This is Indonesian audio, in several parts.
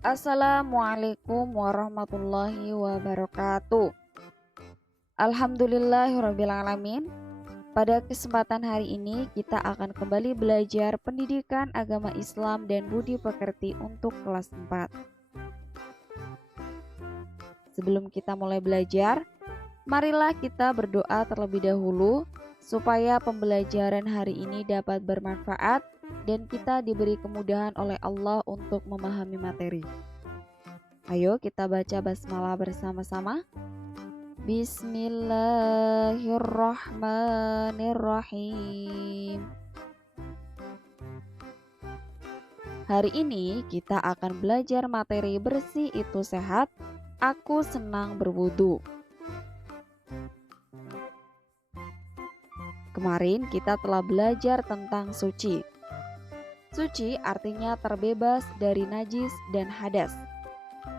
Assalamualaikum warahmatullahi wabarakatuh. Alhamdulillahirrabbilalamin. Pada kesempatan hari ini kita akan kembali belajar pendidikan agama Islam dan budi pekerti untuk kelas 4. Sebelum kita mulai belajar, marilah kita berdoa terlebih dahulu supaya pembelajaran hari ini dapat bermanfaat dan kita diberi kemudahan oleh Allah untuk memahami materi. Ayo kita baca basmalah bersama-sama. Bismillahirrahmanirrahim. Hari ini kita akan belajar materi bersih itu sehat, aku senang berwudu. Kemarin kita telah belajar tentang suci. Suci artinya terbebas dari najis dan hadas.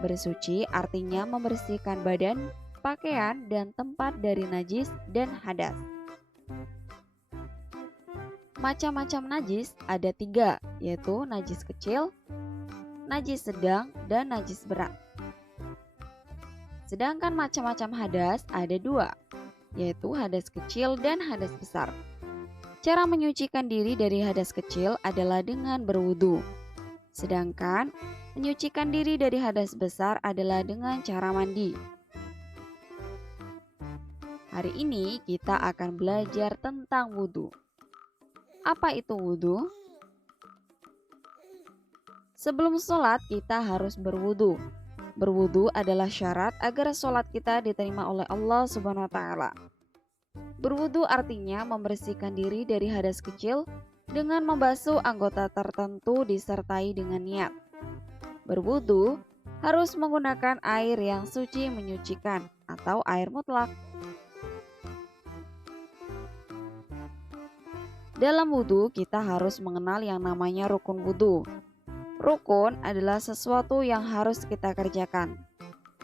Bersuci artinya membersihkan badan, pakaian, dan tempat dari najis dan hadas. Macam-macam najis ada 3, yaitu najis kecil, najis sedang, dan najis berat. Sedangkan macam-macam hadas ada 2, yaitu hadas kecil dan hadas besar. Cara menyucikan diri dari hadas kecil adalah dengan berwudu. Sedangkan menyucikan diri dari hadas besar adalah dengan cara mandi. Hari ini kita akan belajar tentang wudu. Apa itu wudu? Sebelum sholat kita harus berwudu. Berwudu adalah syarat agar sholat kita diterima oleh Allah Subhanahu wa Ta'ala. Berwudu artinya membersihkan diri dari hadas kecil dengan membasuh anggota tertentu disertai dengan niat. Berwudu harus menggunakan air yang suci menyucikan atau air mutlak. Dalam wudu kita harus mengenal yang namanya rukun wudu. Rukun adalah sesuatu yang harus kita kerjakan.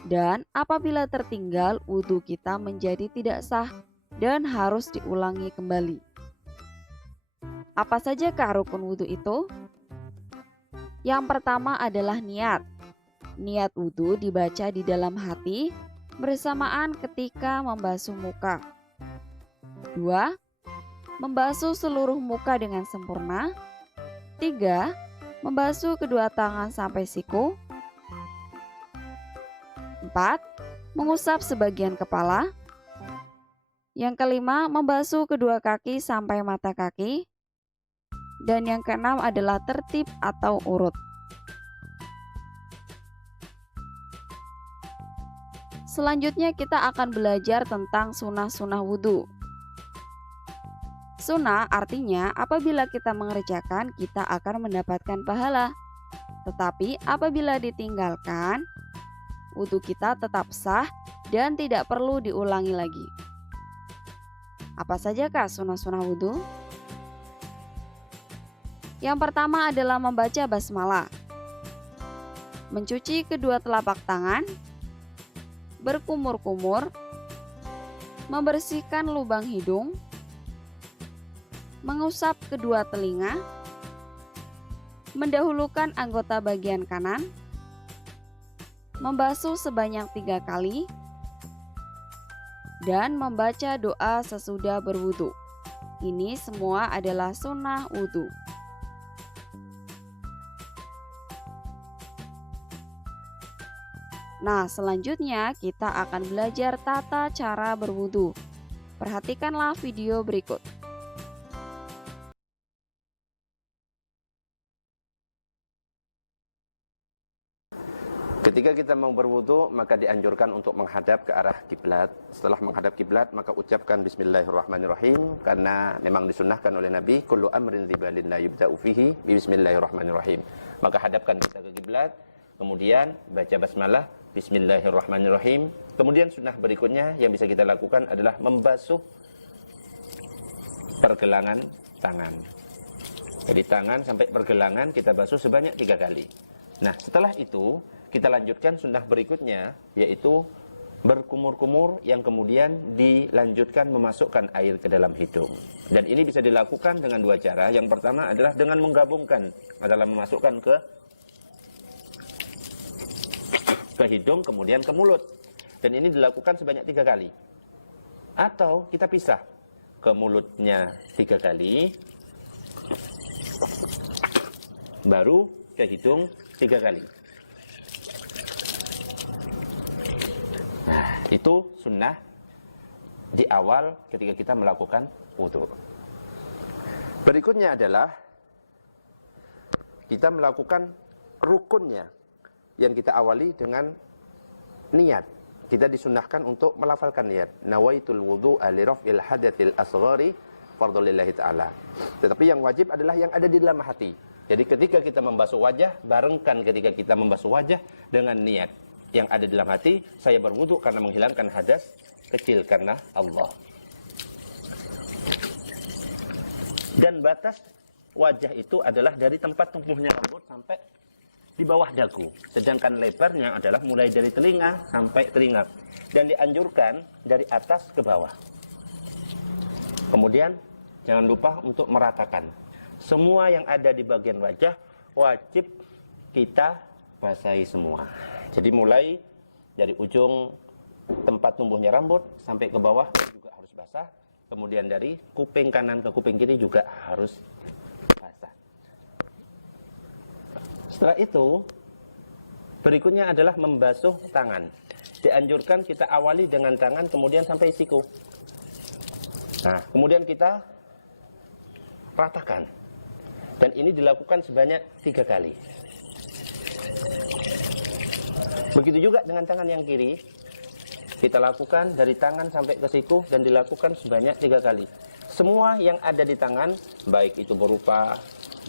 Dan apabila tertinggal, wudu kita menjadi tidak sah dan harus diulangi kembali. Apa sajakah rukun wudu itu? Yang pertama adalah niat. Niat wudu dibaca di dalam hati bersamaan ketika membasuh muka. 2. Membasuh seluruh muka dengan sempurna. 3. Membasuh kedua tangan sampai siku. 4. Mengusap sebagian kepala. Yang kelima, membasuh kedua kaki sampai mata kaki. Dan yang keenam adalah tertib atau urut. Selanjutnya kita akan belajar tentang sunnah-sunnah wudhu. Sunnah artinya apabila kita mengerjakan kita akan mendapatkan pahala. Tetapi apabila ditinggalkan, wudhu kita tetap sah dan tidak perlu diulangi lagi. Apa sajakah sunnah-sunnah wudhu? Yang pertama adalah membaca basmalah, mencuci kedua telapak tangan, berkumur-kumur, membersihkan lubang hidung, mengusap kedua telinga, mendahulukan anggota bagian kanan, membasuh sebanyak 3 kali, dan membaca doa sesudah berwudu. Ini semua adalah sunnah wudu. Nah, selanjutnya kita akan belajar tata cara berwudu. Perhatikanlah video berikut. Ketika kita mau berwudu, maka dianjurkan untuk menghadap ke arah kiblat. Setelah menghadap kiblat, maka ucapkan Bismillahirrahmanirrahim, karena memang disunnahkan oleh Nabi, kullu amrin dzibalin la yubda'u fihi Bismillahirrahmanirrahim. Maka hadapkan kita ke kiblat, kemudian baca basmalah Bismillahirrahmanirrahim. Kemudian sunnah berikutnya yang bisa kita lakukan adalah membasuh pergelangan tangan. Jadi tangan sampai pergelangan kita basuh sebanyak 3 kali. Nah, setelah itu kita lanjutkan sunnah berikutnya, yaitu berkumur-kumur yang kemudian dilanjutkan memasukkan air ke dalam hidung. Dan ini bisa dilakukan dengan 2 cara. Yang pertama adalah dengan menggabungkan adalah memasukkan ke ke hidung, kemudian ke mulut. Dan ini dilakukan sebanyak 3 kali. Atau kita pisah, ke mulutnya 3 kali, baru ke hidung 3 kali. Nah, itu sunnah di awal ketika kita melakukan wudu. Berikutnya adalah kita melakukan rukunnya, yang kita awali dengan niat. Kita disunnahkan untuk melafalkan niat. Nawaitul wudu'a li raf'il hadatsil asghari fardhu lillahi ta'ala. Tetapi yang wajib adalah yang ada di dalam hati. Jadi ketika kita membasuh wajah, barengkan ketika kita membasuh wajah dengan niat yang ada di dalam hati, saya berwudu karena menghilangkan hadas kecil karena Allah. Dan batas wajah itu adalah dari tempat tumbuhnya rambut sampai di bawah dagu. Sedangkan lebarnya adalah mulai dari telinga sampai telinga. Dan dianjurkan dari atas ke bawah. Kemudian jangan lupa untuk meratakan. Semua yang ada di bagian wajah wajib kita basahi semua. Jadi mulai dari ujung tempat tumbuhnya rambut sampai ke bawah juga harus basah. Kemudian dari kuping kanan ke kuping kiri juga harus basah. Setelah itu, berikutnya adalah membasuh tangan. Dianjurkan kita awali dengan tangan, kemudian sampai siku. Nah, kemudian kita ratakan. Dan ini dilakukan sebanyak 3 kali. Begitu juga dengan tangan yang kiri. Kita lakukan dari tangan sampai ke siku dan dilakukan sebanyak 3 kali. Semua yang ada di tangan, baik itu berupa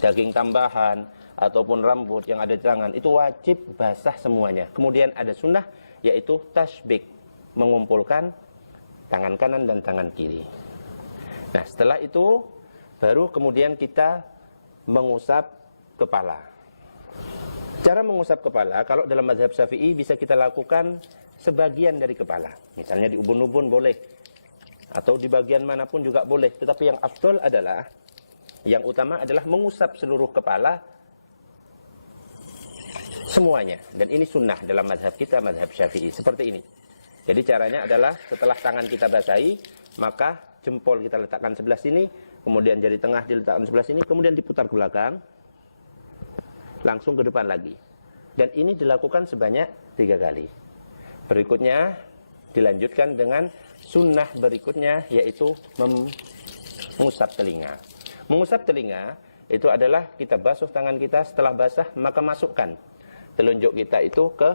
daging tambahan ataupun rambut yang ada di tangan, itu wajib basah semuanya. Kemudian ada sunnah, yaitu tasbik, mengumpulkan tangan kanan dan tangan kiri. Nah, setelah itu baru kemudian kita mengusap kepala. Cara mengusap kepala, kalau dalam mazhab Syafi'i bisa kita lakukan sebagian dari kepala. Misalnya di ubun-ubun boleh, atau di bagian manapun juga boleh. Tetapi yang afdol adalah, yang utama adalah mengusap seluruh kepala semuanya. Dan ini sunnah dalam mazhab kita, mazhab Syafi'i. Seperti ini. Jadi caranya adalah setelah tangan kita basahi, maka jempol kita letakkan sebelah sini, kemudian jari tengah diletakkan sebelah sini, kemudian diputar ke belakang, langsung ke depan lagi. Dan ini dilakukan sebanyak 3 kali. Berikutnya dilanjutkan dengan sunnah berikutnya, yaitu mengusap telinga. Mengusap telinga itu adalah kita basuh tangan kita, setelah basah maka masukkan telunjuk kita itu ke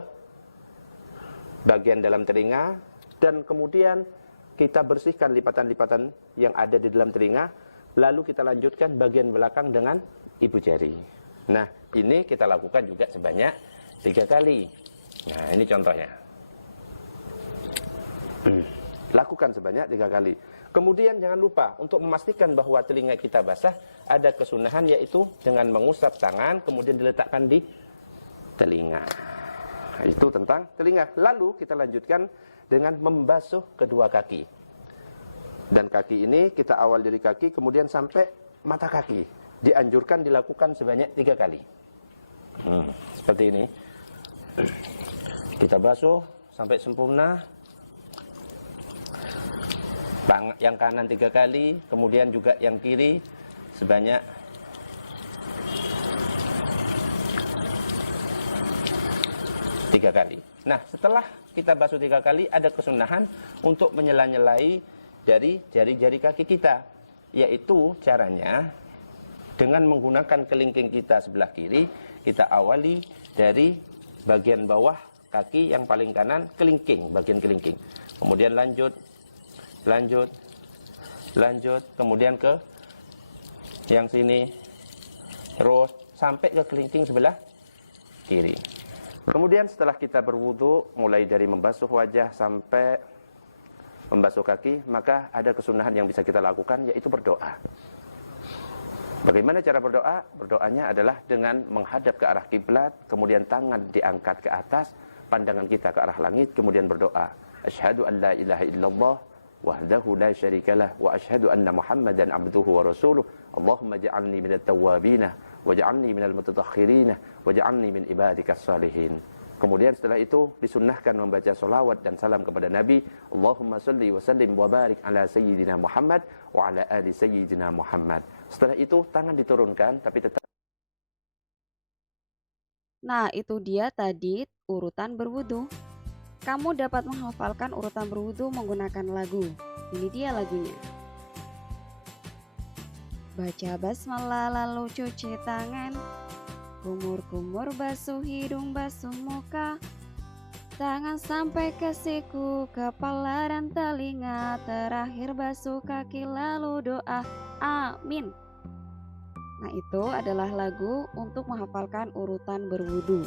bagian dalam telinga, dan kemudian kita bersihkan lipatan-lipatan yang ada di dalam telinga, lalu kita lanjutkan bagian belakang dengan ibu jari. Nah, ini kita lakukan juga sebanyak 3 kali. Nah, ini contohnya. Lakukan sebanyak 3 kali. Kemudian jangan lupa untuk memastikan bahwa telinga kita basah, ada kesunahan yaitu dengan mengusap tangan kemudian diletakkan di telinga. Nah, itu tentang telinga. Lalu kita lanjutkan dengan membasuh kedua kaki. Dan kaki ini kita awal dari kaki kemudian sampai mata kaki. Dianjurkan dilakukan sebanyak 3 kali. Seperti ini. Kita basuh sampai sempurna. Yang kanan 3 kali, kemudian juga yang kiri sebanyak 3 kali. Nah, setelah kita basuh 3 kali, ada kesunahan untuk menyela-nyelai dari jari-jari kaki kita, yaitu caranya dengan menggunakan kelingking kita sebelah kiri. Kita awali dari bagian bawah kaki yang paling kanan, kelingking, bagian kelingking. Kemudian lanjut, kemudian ke yang sini, terus sampai ke kelingking sebelah kiri. Kemudian setelah kita berwudu, mulai dari membasuh wajah sampai membasuh kaki, maka ada kesunahan yang bisa kita lakukan, yaitu berdoa. Bagaimana cara berdoa? Berdoanya adalah dengan menghadap ke arah kiblat, kemudian tangan diangkat ke atas, pandangan kita ke arah langit, kemudian berdoa. Asyhadu an la ilaha illallah wahdahu la syarikalah wa asyhadu anna Muhammadan abduhu wa rasuluh. Allahumma ja'alni minat tawwabina waj'alni minal mutatahhirina waj'alni min ibadikas salihin. Kemudian setelah itu disunnahkan membaca solawat dan salam kepada Nabi. Allahumma salli wa sallim wa barik ala sayyidina Muhammad wa ala ali sayyidina Muhammad. Setelah itu tangan diturunkan tapi tetap. Nah, itu dia tadi urutan berwudu. Kamu dapat menghafalkan urutan berwudu menggunakan lagu. Ini dia lagunya. Baca basmalah lalu cuci tangan. Kumur-kumur basuh hidung basuh muka. Tangan sampai ke siku, kepala dan telinga. Terakhir basuh kaki lalu doa. Amin. Nah, itu adalah lagu untuk menghafalkan urutan berwudu.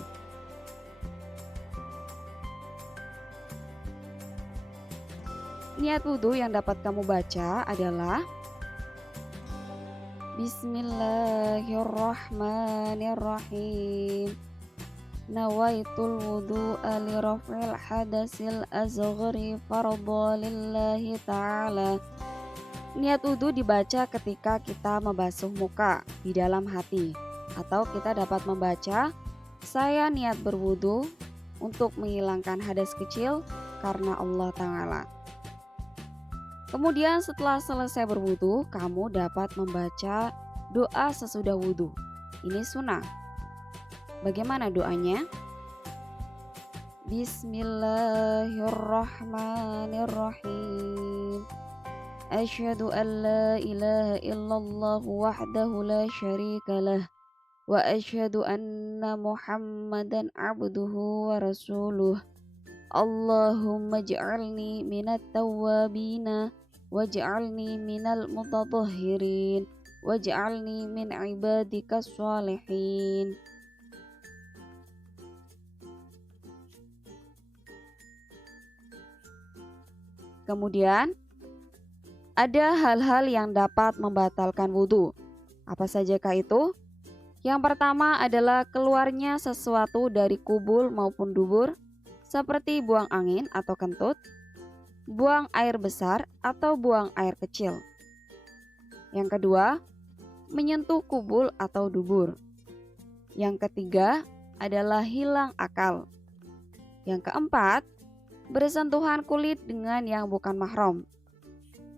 Niat wudu yang dapat kamu baca adalah Bismillahirrahmanirrahim. Nawaitul wudu'a li raf'il hadasil azghari fardhu lillahi ta'ala. Niat wudu dibaca ketika kita membasuh muka di dalam hati, atau kita dapat membaca saya niat berwudu untuk menghilangkan hadas kecil karena Allah Ta'ala. Kemudian setelah selesai berwudu, kamu dapat membaca doa sesudah wudu. Ini sunnah. Bagaimana doanya? Bismillahirrahmanirrahim. Asyhadu an la ilaha illallah wahdahu la syarika lah. Wa asyhadu anna Muhammadan abduhu wa rasuluh. Allahumma ij'alni minat tawwabina waj'alni minal mutatahhirin waj'alni min ibadikas sholihin. Kemudian ada hal-hal yang dapat membatalkan wudhu. Apa sajakah itu? Yang pertama adalah keluarnya sesuatu dari kubul maupun dubur, seperti buang angin atau kentut, buang air besar atau buang air kecil. Yang kedua, menyentuh kubul atau dubur. Yang ketiga adalah hilang akal. Yang keempat, bersentuhan kulit dengan yang bukan mahram.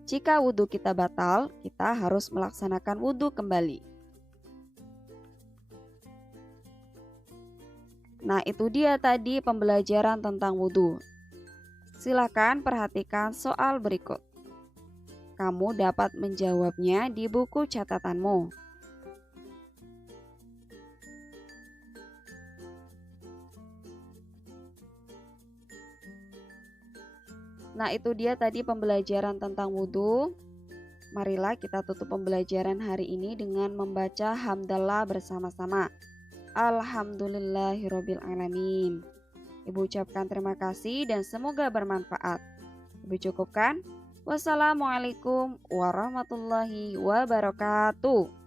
Jika wudhu kita batal, kita harus melaksanakan wudhu kembali. Nah, itu dia tadi pembelajaran tentang wudhu. Silakan perhatikan soal berikut. Kamu dapat menjawabnya di buku catatanmu. Nah, itu dia tadi pembelajaran tentang wudhu. Marilah kita tutup pembelajaran hari ini dengan membaca hamdalah bersama-sama. Alhamdulillahirabbil alamin. Ibu ucapkan terima kasih dan semoga bermanfaat. Ibu cukupkan. Wassalamualaikum warahmatullahi wabarakatuh.